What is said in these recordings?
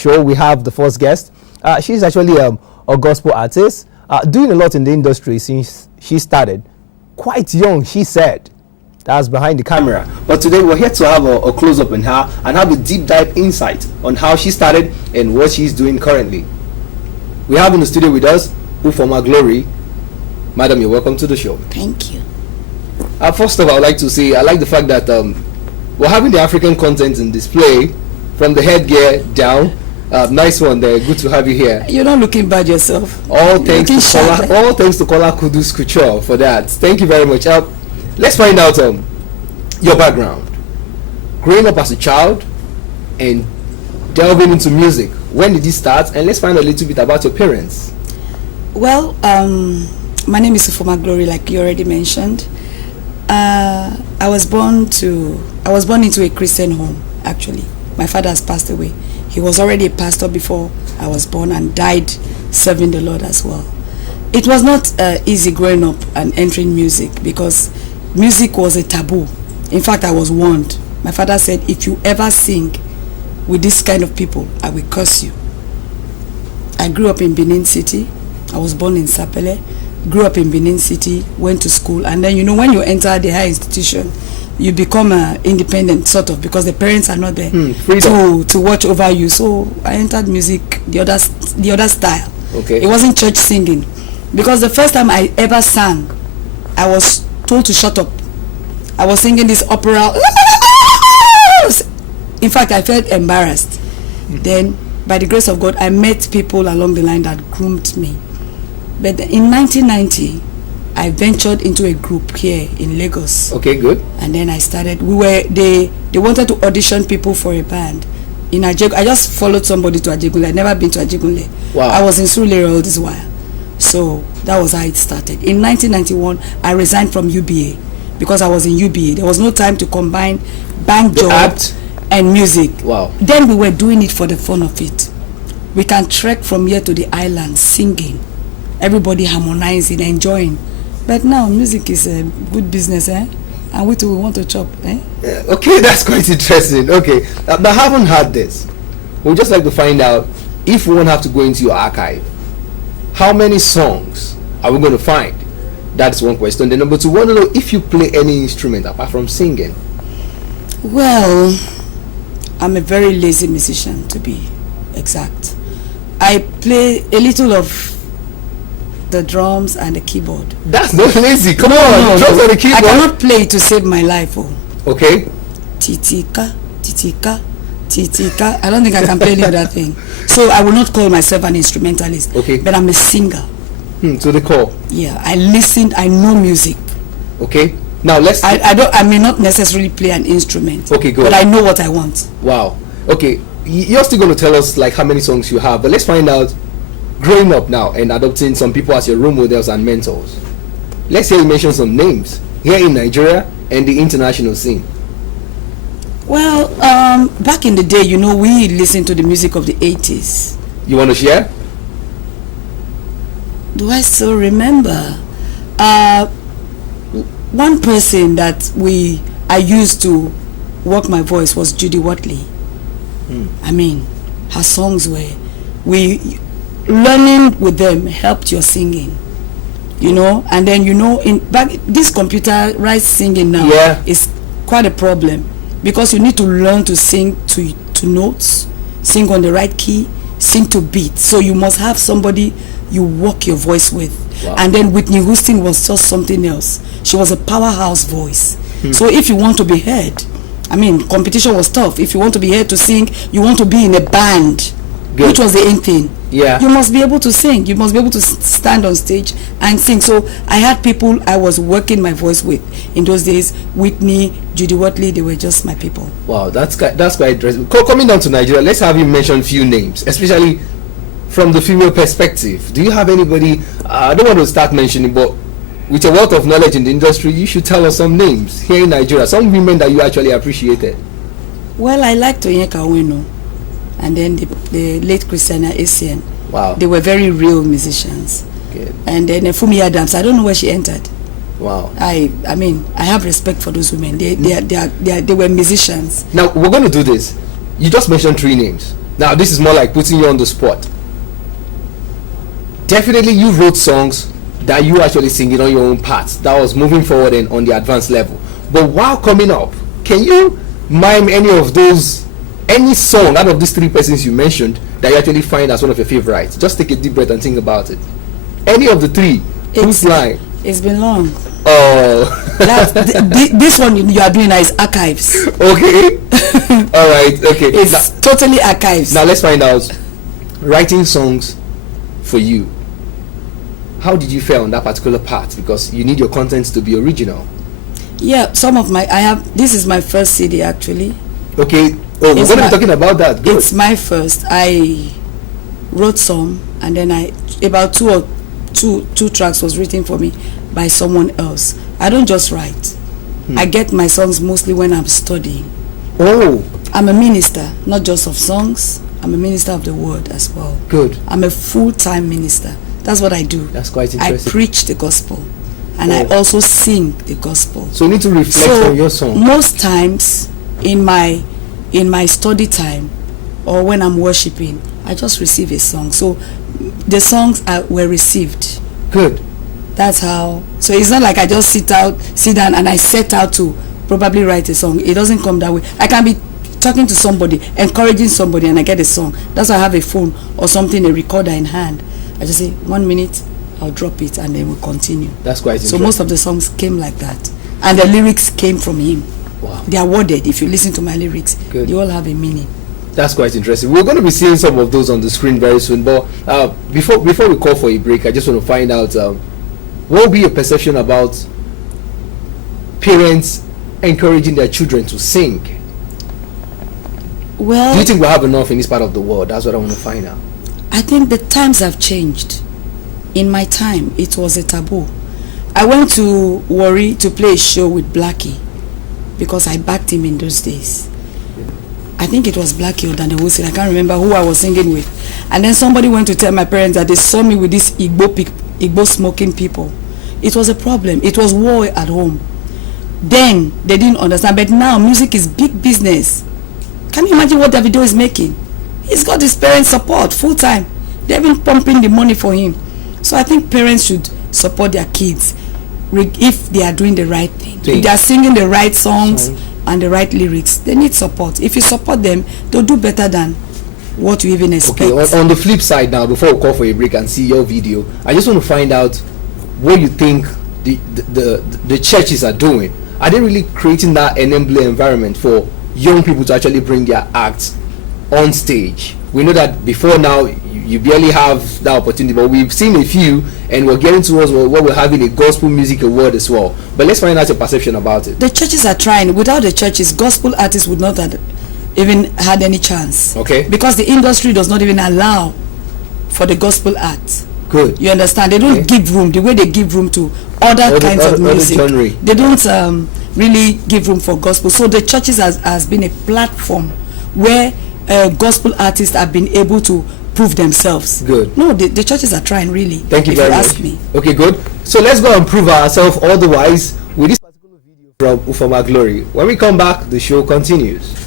show, we have the first guest. She's actually a gospel artist, doing a lot in the industry since she started. Quite young, she said. That's behind the camera. But today we're here to have a close-up on her and have a deep dive insight on how she started and what she's doing currently. We have in the studio with us Ufoma Glory. Madam, you're welcome to the show. Thank you. First of all, I'd like to say I like the fact that we're having the African content in display from the headgear down. Nice one there. Good to have you here. You're not looking bad yourself. All thanks to Kola Kudus Couture for that. Thank you very much. Let's find out your background. Growing up as a child and delving into music. When did you start? And let's find out a little bit about your parents. Well, my name is Ufoma Glory, like you already mentioned. I was born into a Christian home. Actually, my father has passed away. He was already a pastor before I was born and died serving the Lord as well. It was not easy growing up and entering music because music was a taboo. In fact, I was warned. My father said, if you ever sing with this kind of people, I will curse you. I grew up in Benin City. I was born in Sapele. Grew up in Benin City, went to school, and then when you enter the higher institution, you become independent sort of because the parents are not there to watch over you. So I entered music the other style. Okay. It wasn't church singing because the first time I ever sang, I was told to shut up. I was singing this opera. In fact, I felt embarrassed. Then, by the grace of God, I met people along the line that groomed me. But in 1990, I ventured into a group here in Lagos. Okay, good. And then I started. They wanted to audition people for a band in Ajegunle. I just followed somebody to Ajegunle. I'd never been to Ajegunle. Wow. I was in Surulere all this while. So that was how it started. In 1991, I resigned from UBA because I was in UBA. There was no time to combine bank job and music. Wow. Then we were doing it for the fun of it. We can trek from here to the island singing. Everybody harmonizing, enjoying. But now music is a good business, eh? And we too want to chop, eh? Yeah, okay, that's quite interesting. Okay, but I haven't heard this. We'd just like to find out if we won't have to go into your archive. How many songs are we going to find? That's one question. Then number two, we want to know if you play any instrument apart from singing. Well, I'm a very lazy musician, to be exact. I play a little of the drums and the keyboard. That's not lazy. Come on, drums and the keyboard. I cannot play to save my life. Oh. Okay. Titika, titika, titika. I don't think I can play any other thing. So I will not call myself an instrumentalist. Okay. But I'm a singer. To the core. Yeah, I listen. I know music. Okay. Now let's. I may not necessarily play an instrument. Okay, good. But I know what I want. Wow. Okay. You're still going to tell us like how many songs you have, but let's find out. Growing up now and adopting some people as your role models and mentors. Let's hear you mention some names here in Nigeria and the international scene. Well, back in the day, we listened to the music of the 80s. You want to share? Do I still remember? One person that I used to work my voice was Judy Watley. I mean, her songs were learning with them helped your singing, and then in back this computerized singing now is quite a problem because you need to learn to sing to notes, sing on the right key, sing to beat. So you must have somebody you work your voice with. Wow. And then Whitney Houston was just something else. She was a powerhouse voice. So if you want to be heard, competition was tough. If you want to be heard to sing, you want to be in a band. Good. Which was the end thing. Yeah. You must be able to sing. You must be able to stand on stage and sing. So I had people I was working my voice with in those days. Whitney, Judy Watley, they were just my people. Wow, that's quite interesting. Coming down to Nigeria, let's have you mention few names, especially from the female perspective. Do you have anybody? I don't want to start mentioning, but with a wealth of knowledge in the industry, you should tell us some names here in Nigeria. Some women that you actually appreciated. Well, I like Onyeka Onwenu. And then the late Christiana Essien. Wow. They were very real musicians. Good. And then Fumi Adams, I don't know where she entered. Wow. I have respect for those women. They were musicians. Now we're going to do this. You just mentioned three names. Now this is more like putting you on the spot. Definitely you wrote songs that you actually singing on your own parts, that was moving forward and on the advanced level. But while coming up, can you mime any of those, any song out of these three persons you mentioned that you actually find as one of your favorites? Just take a deep breath and think about it. Any of the three. Whose line? It's been long. Oh. This one you are doing now is archives. Okay. All right. Okay. It's now, totally archives. Now let's find out. Writing songs for you. How did you fare on that particular part? Because you need your content to be original. Yeah, some of my this is my first CD actually. Okay. Oh, we're going to be talking about that. Good. It's my first. I wrote some, and then about two tracks was written for me by someone else. I don't just write. I get my songs mostly when I'm studying. Oh. I'm a minister, not just of songs. I'm a minister of the word as well. Good. I'm a full-time minister. That's what I do. That's quite interesting. I preach the gospel, and I also sing the gospel. So you need to reflect on your song. Most times in my study time or when I'm worshiping, I just receive a song. So the songs were received. Good. That's how. So it's not like I just sit down and I set out to probably write a song. It doesn't come that way. I can be talking to somebody, encouraging somebody, and I get a song. That's why I have a phone or something, a recorder in hand. I just say 1 minute, I'll drop it, and then we'll continue. That's quite interesting. So most of the songs came like that, and the lyrics came from him. Wow. They are worded. If you listen to my lyrics, Good. They all have a meaning. That's quite interesting. We're going to be seeing some of those on the screen very soon. But before we call for a break, I just want to find out what will be your perception about parents encouraging their children to sing? Well, do you think we have enough in this part of the world? That's what I want to find out. I think the times have changed. In my time, it was a taboo. I went to Warri to play a show with Blackie because I backed him in those days. I think it was Blackie or Dan Wilson. I can't remember who I was singing with. And then somebody went to tell my parents that they saw me with these Igbo smoking people. It was a problem. It was war at home. Then they didn't understand. But now music is big business. Can you imagine what Davido is making? He's got his parents' support full time. They've been pumping the money for him. So I think parents should support their kids if they are doing the right thing. If they are singing the right songs and the right lyrics, they need support. If you support them, they'll do better than what you even expect. Okay, on the flip side now, before we call for a break and see your video, I just want to find out what you think the churches are doing. Are they really creating that enabling environment for young people to actually bring their acts on stage? We know that before now you barely have that opportunity, but we've seen a few, and we're getting towards what we're having a gospel music award as well. But let's find out your perception about it. The churches are trying. Without the churches, gospel artists would not have even had any chance. Okay. Because the industry does not even allow for the gospel art. Good. You understand? They don't give room the way they give room to other kinds of music. They don't really give room for gospel. So the churches has been a platform where gospel artists have been able to prove themselves. Good. No, the churches are trying, really. Thank you very much. Ask me. Okay, good. So let's go and prove ourselves otherwise with this particular video from Ufoma Glory. When we come back, the show continues.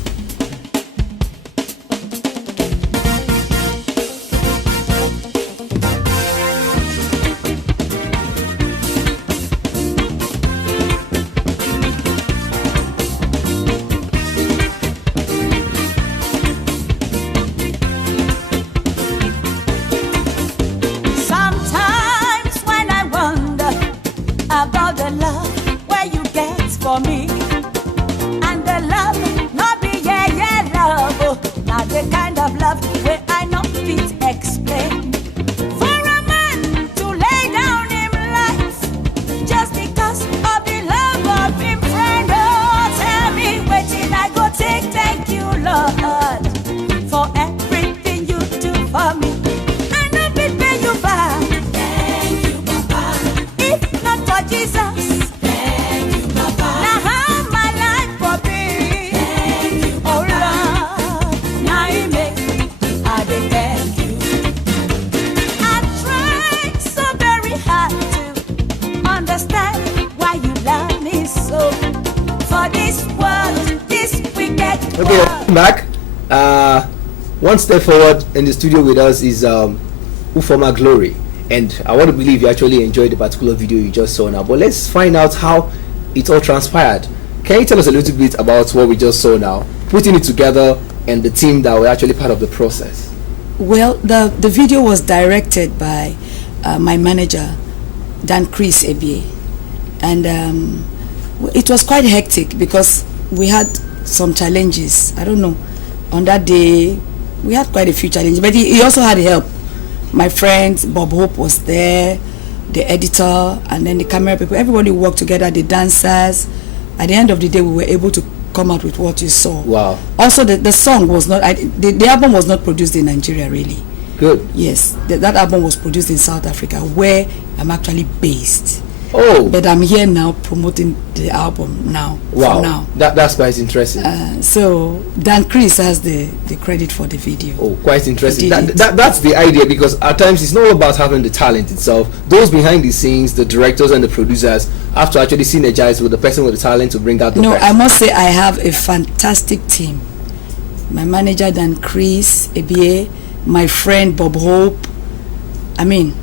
one step forward in the studio with us is Ufoma Glory, and I want to believe you actually enjoyed the particular video you just saw now. But let's find out how it all transpired. Can you tell us a little bit about what we just saw now, putting it together, and the team that were actually part of the process? Well, the video was directed by my manager, Dan Chris ABA, and it was quite hectic because we had some challenges. I don't know, on that day we had quite a few challenges, but he also had help. My friend Bob Hope was there, the editor, and then the camera people. Everybody worked together, the dancers. At the end of the day, we were able to come out with what you saw. Wow. Also, the song was not, the album was not produced in Nigeria, really. Good. Yes, that album was produced in South Africa, where I'm actually based. Oh. But I'm here now promoting the album now. Wow. Now. That's quite interesting. So Dan Chris has the credit for the video. Oh, quite interesting. That's the idea, because at times it's not about having the talent itself. Those behind the scenes, the directors and the producers, have to actually synergize with the person with the talent to bring out the best. I must say I have a fantastic team. My manager Dan Chris ABA, my friend Bob Hope. I mean,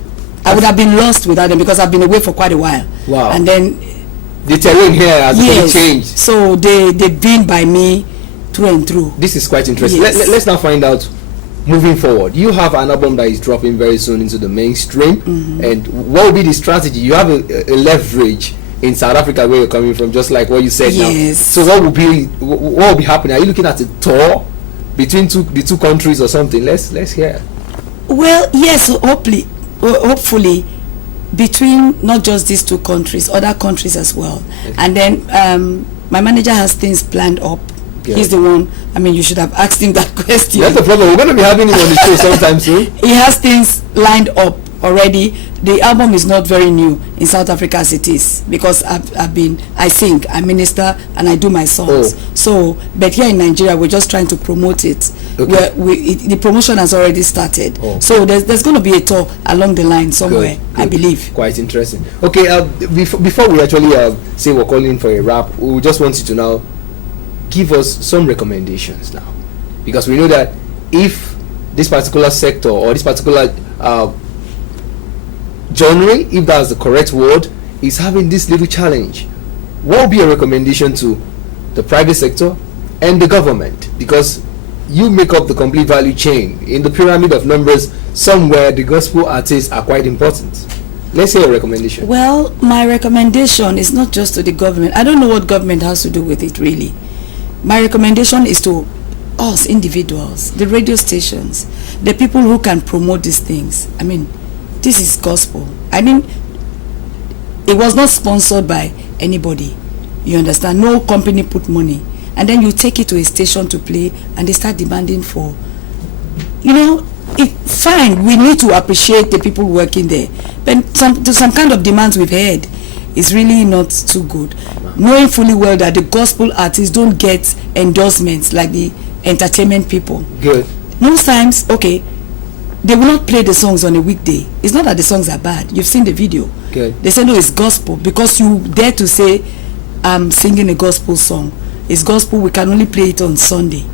I would have been lost without them because I've been away for quite a while. Wow. And then the terrain here has really changed. So they've been by me through and through. This is quite interesting. Yes. Let's now find out, moving forward. You have an album that is dropping very soon into the mainstream. And what will be the strategy? You have a leverage in South Africa where you're coming from, just like what you said now. So what will be happening? Are you looking at a tour between the two countries or something? Let's hear. Well, yes, hopefully between not just these two countries, other countries as well. And then my manager has things planned up. He's the one. I mean, you should have asked him that question. That's the problem. We're going to be having him on the show sometime soon. He has things lined up already. The album is not very new in South Africa as it is, because I sing, I minister, and I do my songs. So, but here in Nigeria, we're just trying to promote it. The promotion has already started. So there's going to be a tour along the line somewhere. Good. I believe. Quite interesting. Okay, before we actually say we're calling for a wrap, we just want you to now give us some recommendations now, because we know that if this particular sector or this particular genre, if that's the correct word, is having this little challenge, what would be a recommendation to the private sector and the government? Because you make up the complete value chain. In the pyramid of numbers, somewhere the gospel artists are quite important. Let's hear a recommendation. Well, my recommendation is not just to the government. I don't know what government has to do with it, really. My recommendation is to us individuals, the radio stations, the people who can promote these things. I mean, this is gospel. I mean, it was not sponsored by anybody. You understand? No company put money. And then you take it to a station to play, and they start demanding for, fine, we need to appreciate the people working there. But some kind of demands we've heard is really not too good. Knowing fully well that the gospel artists don't get endorsements like the entertainment people. Good. Most times, they will not play the songs on a weekday. It's not that the songs are bad. You've seen the video. Good. They say no, it's gospel, because you dare to say I'm singing a gospel song. It's gospel, we can only play it on Sunday,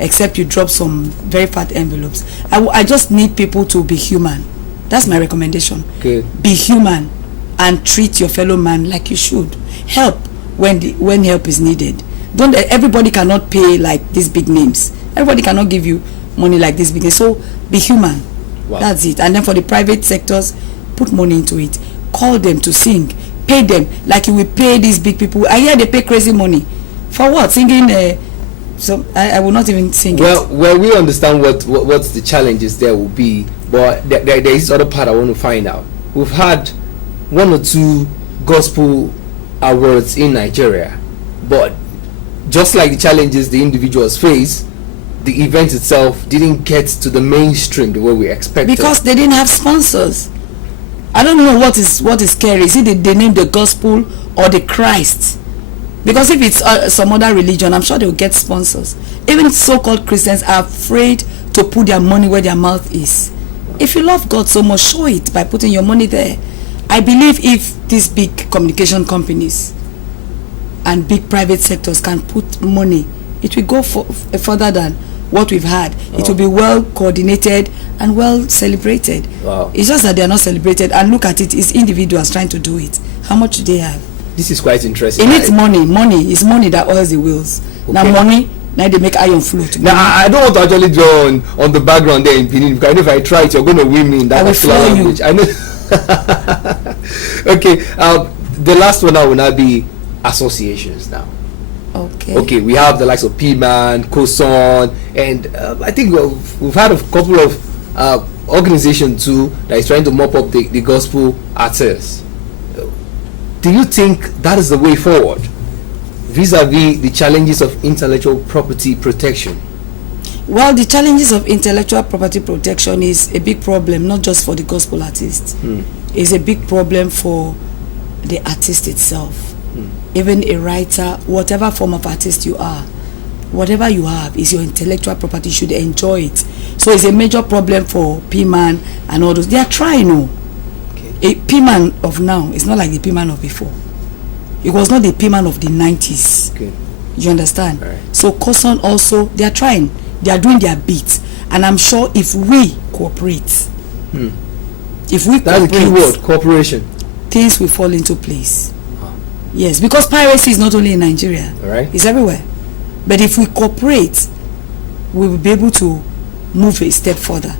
except you drop some very fat envelopes. I just need people to be human. That's my recommendation. Good. Be human and treat your fellow man like you should. Help when help is needed. Everybody cannot pay like these big names. Everybody cannot give you money like this big names. So be human. Wow. That's it. And then for the private sectors, put money into it. Call them to sing. Pay them like you will pay these big people. I hear they pay crazy money. For what? Singing so I will not even sing it. Well, we understand what the challenges there will be, but there is other part I want to find out. We've had 1 or 2 gospel awards in Nigeria, but just like the challenges the individuals face, the event itself didn't get to the mainstream the way we expected. Because they didn't have sponsors. I don't know what is scary. Is it they name the gospel or the Christ? Because if it's some other religion, I'm sure they will get sponsors. Even so-called Christians are afraid to put their money where their mouth is. If you love God so much, show it by putting your money there. I believe if these big communication companies and big private sectors can put money, it will go further than what we've had. It will be well coordinated and well celebrated. Wow. It's just that they are not celebrated. And look at it, it's individuals trying to do it. How much do they have? This is quite interesting. It needs money. Money is money that oils the wheels. Okay. Now money, now they make iron float. Now I don't want to actually draw on the background there in Benin, because I know if I try it, you're going to win me in that particular language. I know. Okay. The last one now will now be associations now. Okay, we have the likes of P-Man, Coson, and I think we've had a couple of organizations too that is trying to mop up the gospel artists. Do you think that is the way forward vis-a-vis the challenges of intellectual property protection? Well, the challenges of intellectual property protection is a big problem, not just for the gospel artist. It's a big problem for the artist itself. Even a writer, whatever form of artist you are, whatever you have is your intellectual property. You should enjoy it. So it's a major problem for P-Man and all those. They are trying. A P-Man of now is not like the P-Man of before. It was not the P-Man of the 90s. Okay. You understand? Right. So Coson also, they are trying. They are doing their bit. And I'm sure if we cooperate, that's the key word, cooperation, things will fall into place. Yes, because piracy is not only in Nigeria. Right. It's everywhere. But if we cooperate, we will be able to move a step further.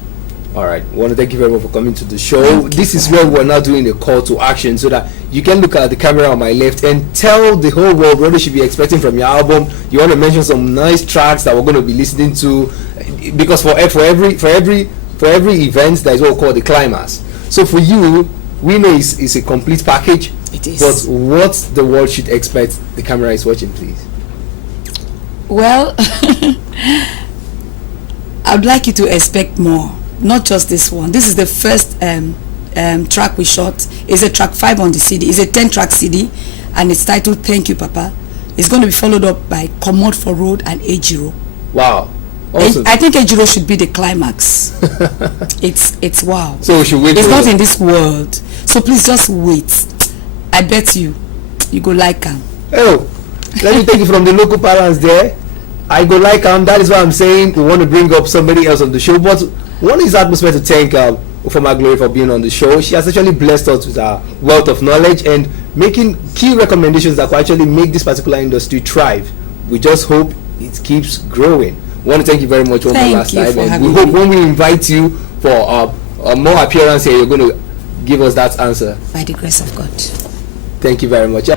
All right. I want to thank you very much for coming to the show. This is where we're now doing a call to action, so that you can look at the camera on my left and tell the whole world what they should be expecting from your album. You want to mention some nice tracks that we're going to be listening to, because for every event there is what we call the climax. So for you, we know it's a complete package. It is. But what the world should expect, the camera is watching, please. Well, I'd like you to expect more. Not just this one. This is the first track we shot. It's a track 5 on the CD. It's a 10-track CD, and it's titled Thank You, Papa. It's going to be followed up by Commode for Road and Ejiro. Wow. Awesome. I think Ejiro should be the climax. It's wow. So we should wait. It's not in this world. So please just wait. I bet you go like him. Oh, let me take it from the local parents there. I go like him. That is why I'm saying we want to bring up somebody else on the show. But one is atmosphere to thank Ufoma Glory for being on the show. She has actually blessed us with her wealth of knowledge and making key recommendations that will actually make this particular industry thrive. We just hope it keeps growing. I want to thank you very much one last time. And we hope when we invite you for more appearance here, you're going to give us that answer. By the grace of God. Thank you very much.